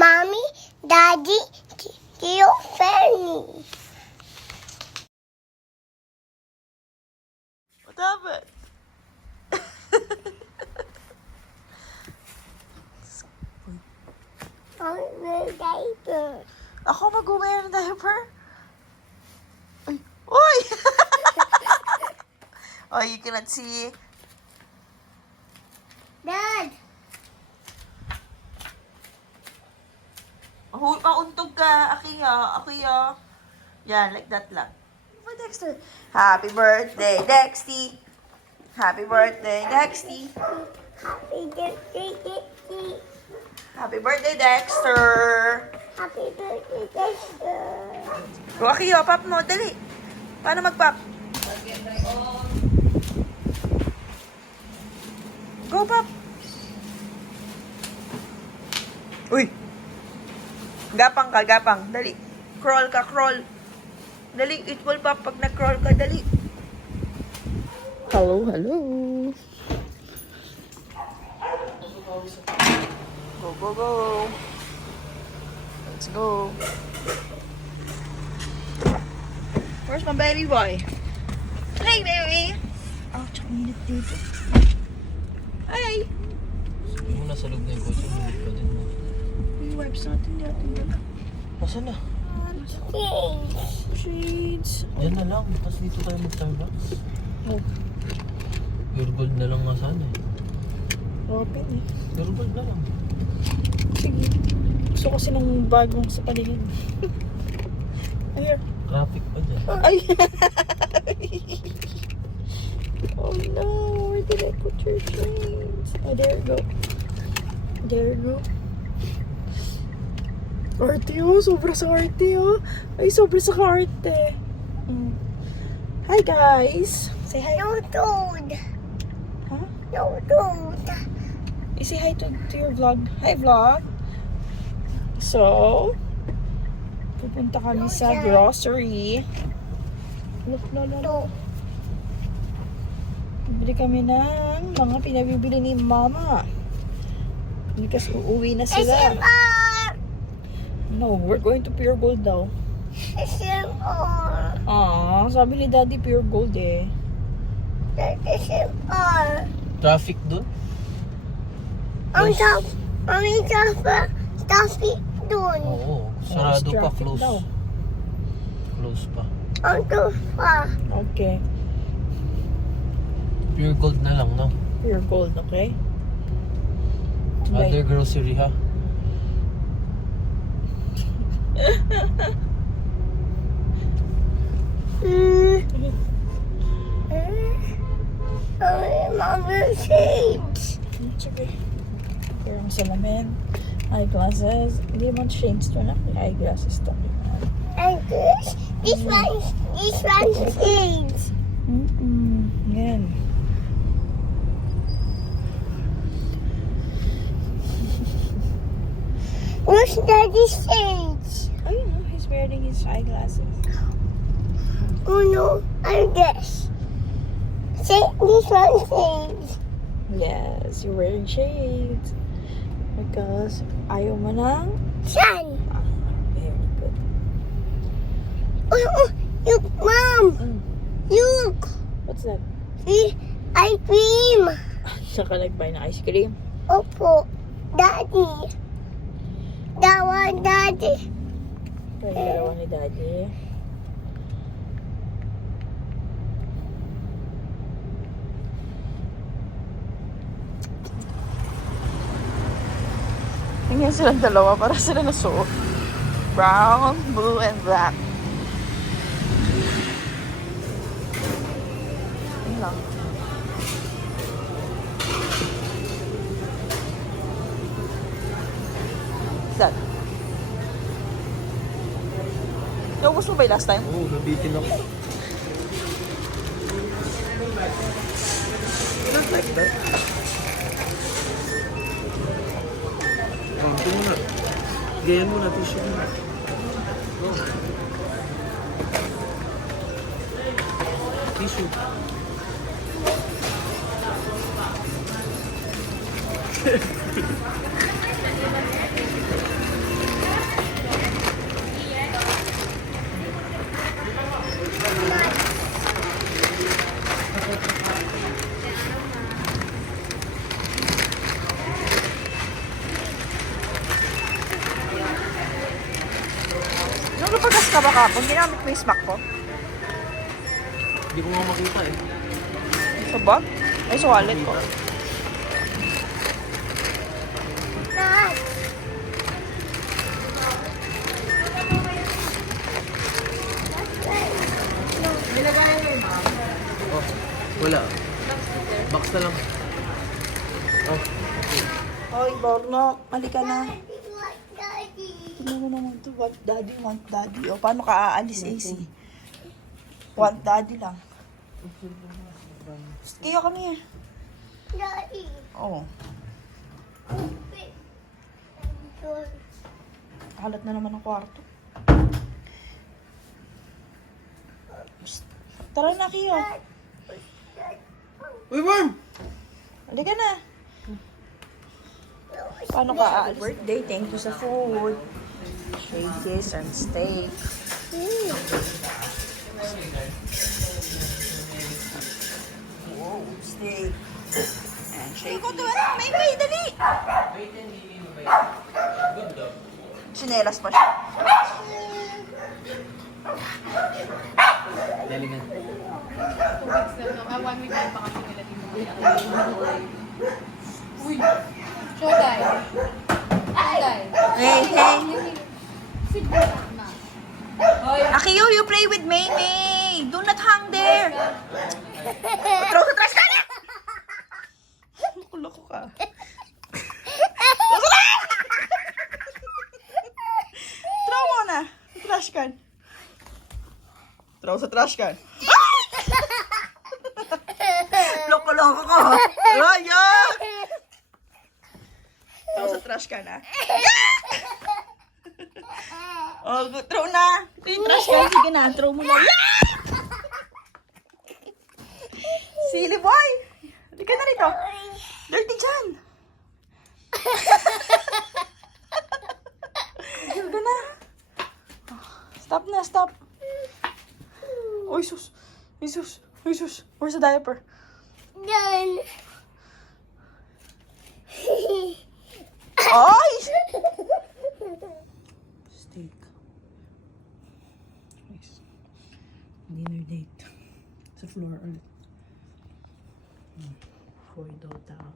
Mommy, Daddy, Tio, Fanny. What happened? Mommy, diaper. Ako mag-wear ng diaper? Ay! Uy! Oh, you cannot see. Dad. Oh, mauntog ka. Akiya. Yan, like that lang. Oh, Dexter. Happy birthday, Dexty. Happy birthday, Dexty. Happy birthday, Dexty. Happy birthday, Dexter. Happy birthday, Dexter. Go, Akiya. Pop mo. Dali. Paano mag-pop? Go, pop. Uy. Gapang ka, gapang. Dali. Crawl ka, crawl. Dali, it will pop pag nag-crawl ka. Dali. Hello. Go. Let's go. Where's my baby boy? Hey, baby. Oh, tsaka minute dito. Ay! Hindi mo nasa loob na yung kotse, hindi pa din mo. Yung wipes natin dito. Nasaan na? Shades. Diyan na lang, tapos dito tayo mag-Starbucks. Oh, Pure gold na lang nga sana eh. open eh. Pure gold na lang. Sige. Gusto kasi ng bagong sa paligid. Ayun. Traffic pa dyan. Ay! Oh no, where did I put your trains? Oh, there you go. Arte oh, sobra sa arte oh. Ay, sobra sa arte. Hi guys. Say hi. No toad. Huh? No toad. Say hi to your vlog. Hi vlog. So, pupunta kami sa grocery. Look. No. Bibili kami ng mga pinabibili ni Mama. Kasi uuwi na sila. SMR. No, we're going to Pure Gold daw. SMR. Sabi ni Daddy Pure Gold eh. SMR. Traffic dun? Ang traffic dun. Oo, sarado pa, traffic close. daw. Close pa. Ang tufa. Okay. Pure gold na lang, no? Pure Gold, okay? Other grocery, ha? Mama shades. Sige. Here ang salamin. Eyeglasses. Hindi mo shades to na. Eyeglasses to. And this one shades. Yan. Where's Daddy's shades? Ayun, no? He's wearing his eyeglasses. Oh no, I guess. Say this one shades. Yes, you're wearing shades. Because ayaw mo ng... Sun. Very good. Oh, look, Mom. Look. What's that? See, ice cream. Siya ka nag-buy ng ice cream? Opo, Daddy. That one, Daddy. Yung dalawa ni Daddy. Tingnan silang dalawa para sila nasuot. Brown, blue, and black. Yun lang. What's that? Naubos mo ba yung last time? Oo, nabitin ako. You don't like that? Ito muna. Gayan mo na, tissue mo. Tissue. ka ba kapon? Ginamit mo yung smack ko? Hindi ko nga makita eh. Ito ba? Ay, sa wallet ko. Dad. Oh, wala. Box na lang. Oh, Hoy, Bornok. Halika na. Daddy. Tignan mo naman to. What daddy, want daddy. O, paano ka aalis, AC? Want daddy lang. Kaya kami eh. Daddy. Oo. Open. Door. Kalat na naman ang kwarto. Psst. Tara na, Kiyo. uy, Worm! Halika na. Paano ka aalis? Birthday, thank you sa food. Shakes and steak. Wow, steak. And shake. Ikaw to, may dali. Sinelas pa siya. Galingan. Uy! Shoday! Shoday! Hey, hey. Siguro na. Hoy! Akiyo, you play with Maymay. Do not hang there. Throw sa trash can. Loko ka. Throw mo na. Trash can. Throw sa trash can. Loko-loko ko. Raya! Throw sa trash can, ha? Oh, throw na. Ito yung trash can. Sige na, throw mo na. Silly boy! Halika na rito. Dirty dyan. Halika na. Stop na, stop. Oy, sus. Oy, sus. Oy, sus. Where's the diaper? Done. Ay! Steak. Nice. Dinner date. Sa floor ulit. $4 daw.